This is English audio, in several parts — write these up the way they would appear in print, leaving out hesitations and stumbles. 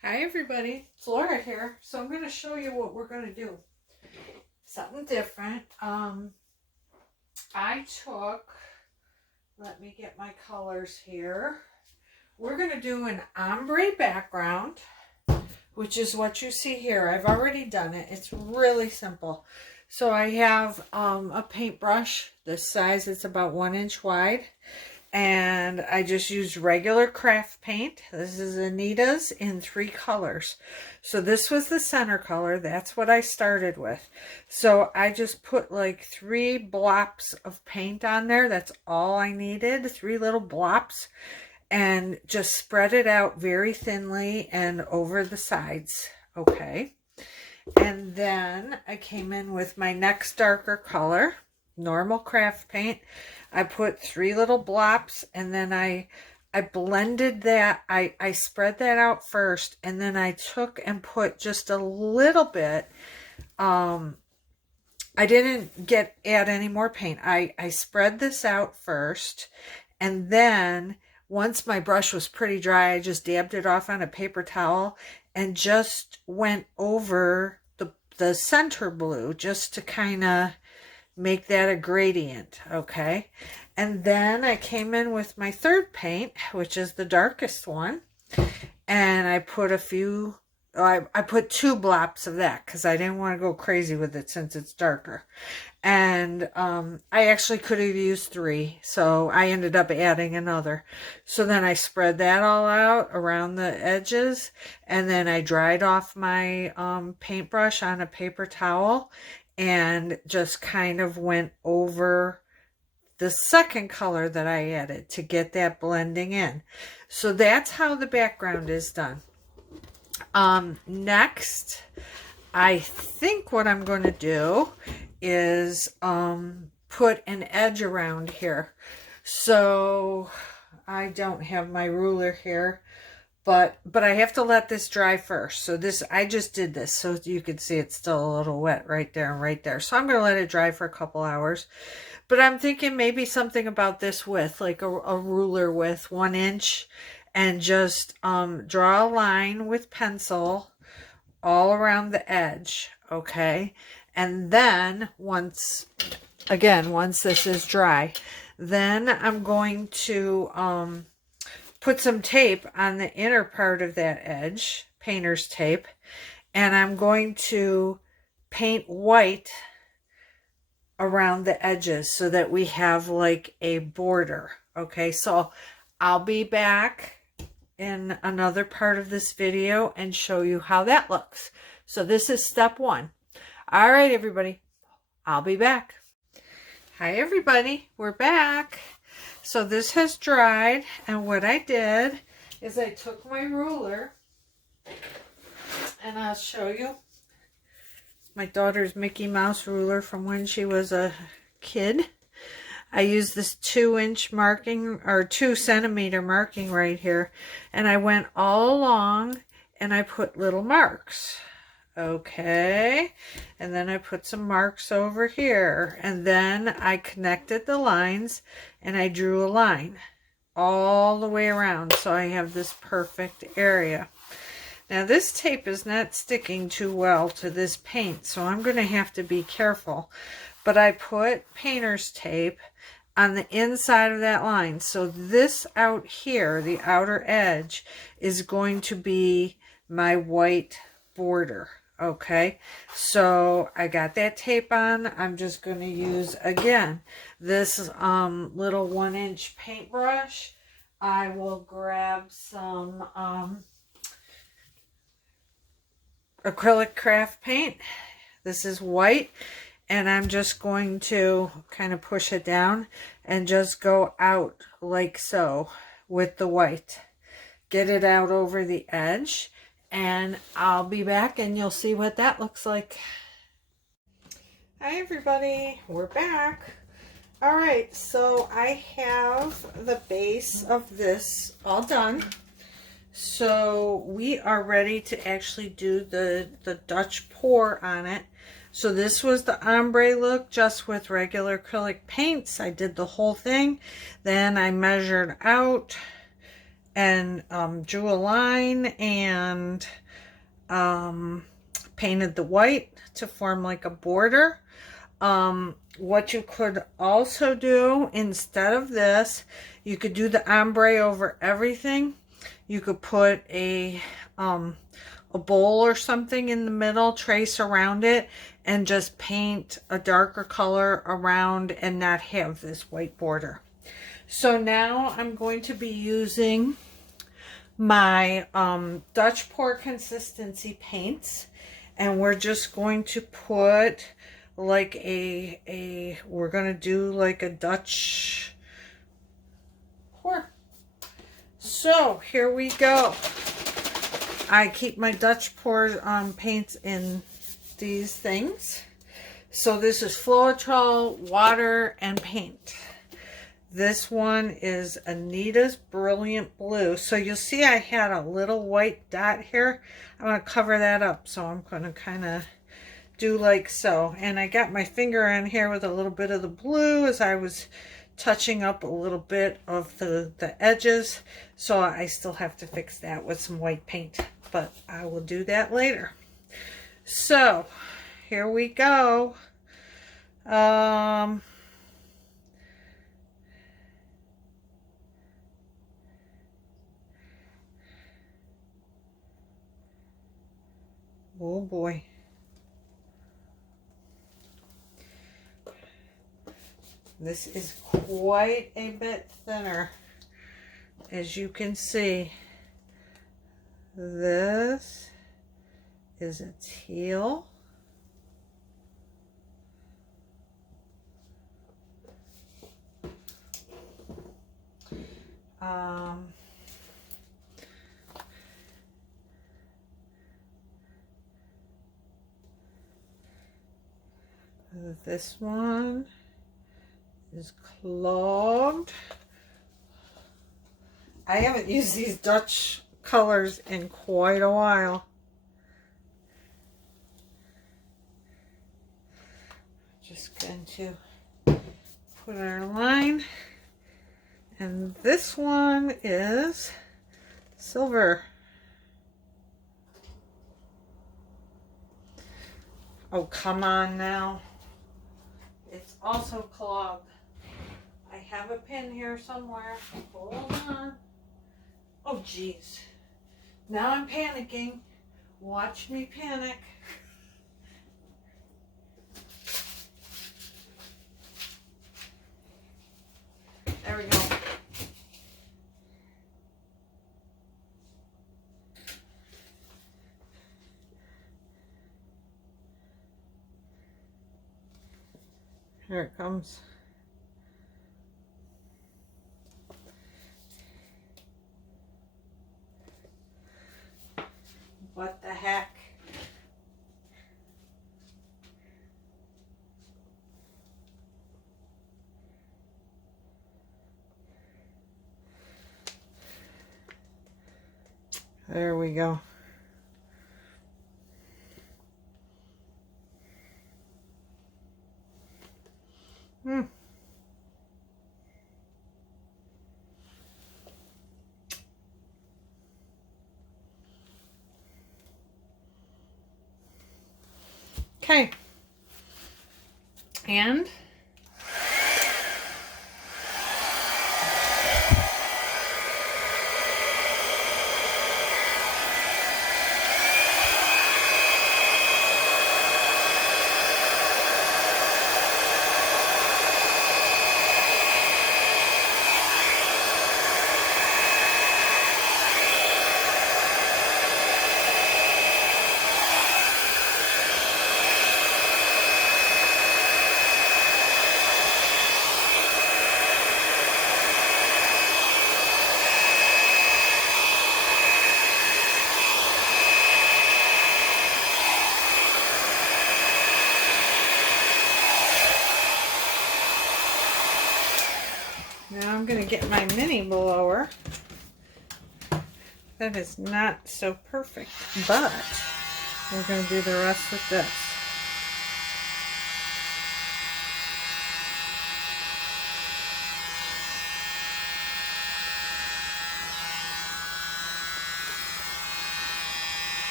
Hi everybody, it's Laura here. So I'm going to show you what we're going to do. Something different. Let me get my colors here. We're going to do an ombre background, which is what you see here. I've already done it. It's really simple. So I have a paintbrush this size. It's about 1 inch wide. And I just used regular craft paint. This is Anita's in 3 colors. So this was the center color. That's what I started with. So I just put like 3 blops of paint on there. That's all I needed. 3 little blops. And just spread it out very thinly and over the sides. Okay. And then I came in with my next darker color, normal craft paint. I put 3 little blops, and then I blended that. I spread that out first, and then I took and put just a little bit. I didn't add any more paint. I spread this out first, and then once my brush was pretty dry, I just dabbed it off on a paper towel and just went over the center blue just to kind of make that a gradient. Okay, and then I came in with my third paint, which is the darkest one, and I put I put 2 blops of that because I didn't want to go crazy with it since it's darker. And I actually could have used 3, so I ended up adding another. So then I spread that all out around the edges, and then I dried off my paintbrush on a paper towel and just kind of went over the second color that I added to get that blending in. So that's how the background is done. Next, I think what I'm going to do is put an edge around here. So I don't have my ruler here, but I have to let this dry first. So I just did this so you can see it's still a little wet right there and right there. So I'm going to let it dry for a couple hours. But I'm thinking maybe something about this width, like a ruler width, 1 inch, and just draw a line with pencil all around the edge. Okay. And then once this is dry, then I'm going to put some tape on the inner part of that edge, painter's tape, and I'm going to paint white around the edges so that we have like a border. Okay, so I'll be back in another part of this video and show you how that looks. So this is step 1. All right, everybody, I'll be back. Hi, everybody, we're back. So this has dried, and what I did is I took my ruler, and I'll show you my daughter's Mickey Mouse ruler from when she was a kid. I used this 2-inch marking, or 2 centimeter marking right here, and I went all along and I put little marks. Okay, and then I put some marks over here, and then I connected the lines and I drew a line all the way around, so I have this perfect area. Now this tape is not sticking too well to this paint, so I'm going to have to be careful, but I put painter's tape on the inside of that line. So this out here, the outer edge, is going to be my white border. Okay, so I got that tape on. I'm just going to use, again, this little 1-inch paintbrush. I will grab some acrylic craft paint. This is white, and I'm just going to kind of push it down and just go out like so with the white. Get it out over the edge. And I'll be back and you'll see what that looks like. Hi everybody, we're back. All right, so I have the base of this all done. So we are ready to actually do the Dutch pour on it. So this was the ombre look just with regular acrylic paints. I did the whole thing. Then I measured out and drew a line and painted the white to form like a border. What you could also do instead of this, you could do the ombre over everything. You could put a bowl or something in the middle, trace around it, and just paint a darker color around and not have this white border. So now I'm going to be using my Dutch pour consistency paints, and we're just going to put like we're going to do like a Dutch pour. So here we go. I keep my Dutch pour paints in these things. So this is Floetrol, water, and paint. This one is Anita's Brilliant Blue. So you'll see I had a little white dot here. I'm going to cover that up. So I'm going to kind of do like so. And I got my finger in here with a little bit of the blue as I was touching up a little bit of the edges. So I still have to fix that with some white paint. But I will do that later. So here we go. Oh boy. This is quite a bit thinner. As you can see, this is its heel. This one is clogged. I haven't used these Dutch colors in quite a while. Just going to put our line. And this one is silver. Oh, come on now. It's also clogged. I have a pin here somewhere. Hold on. Oh, geez. Now I'm panicking. Watch me panic. There we go. Here it comes. What the heck? There we go. Okay. And now I'm going to get my mini blower. That is not so perfect, but we're going to do the rest with this.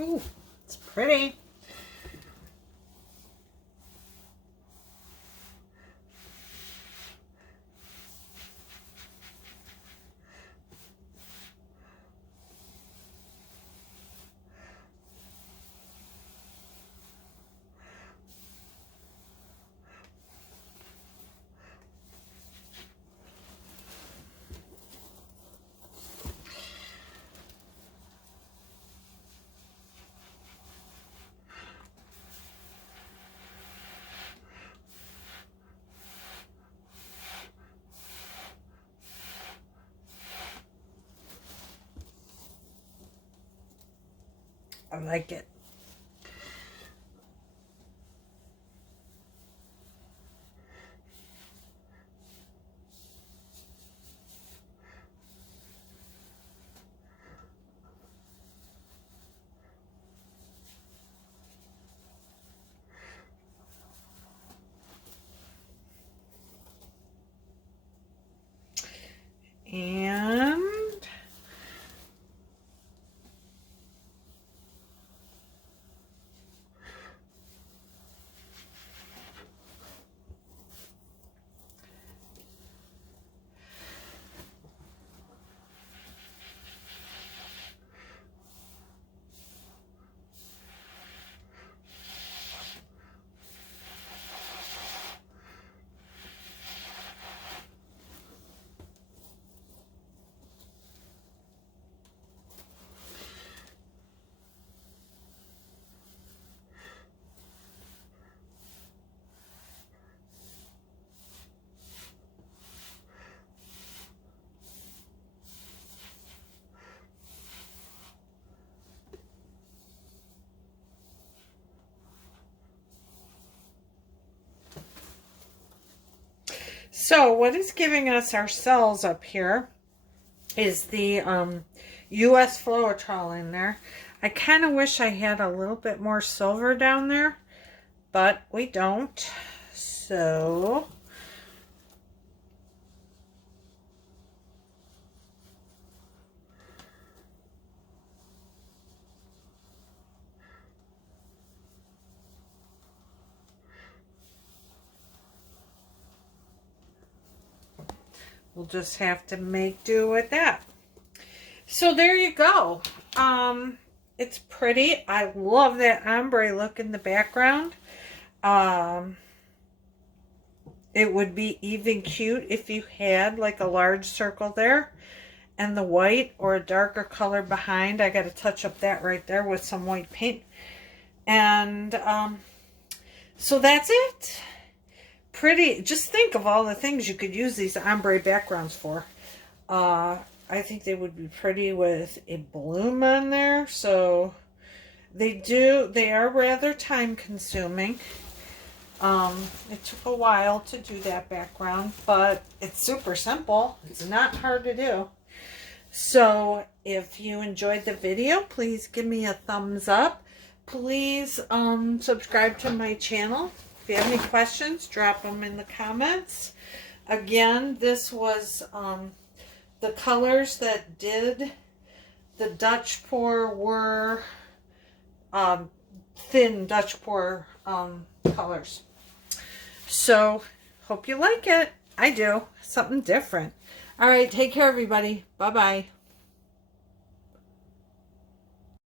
Ooh, it's pretty. I like it. And so what is giving us our cells up here is the US Floetrol in there. I kind of wish I had a little bit more silver down there, but we don't. So we'll just have to make do with that. So there you go. It's pretty. I love that ombre look in the background. It would be even cute if you had like a large circle there and the white or a darker color behind. I got to touch up that right there with some white paint. And so that's it. Pretty. Just think of all the things you could use these ombre backgrounds for. I think they would be pretty with a bloom on there. So they are rather time consuming. It took a while to do that background, but it's super simple. It's not hard to do. So if you enjoyed the video, please give me a thumbs up. Please subscribe to my channel. If you have any questions, drop them in the comments. Again, this was the colors that did the Dutch pour were thin Dutch pour colors. So, hope you like it. I do. Something different. All right, take care, everybody. Bye-bye.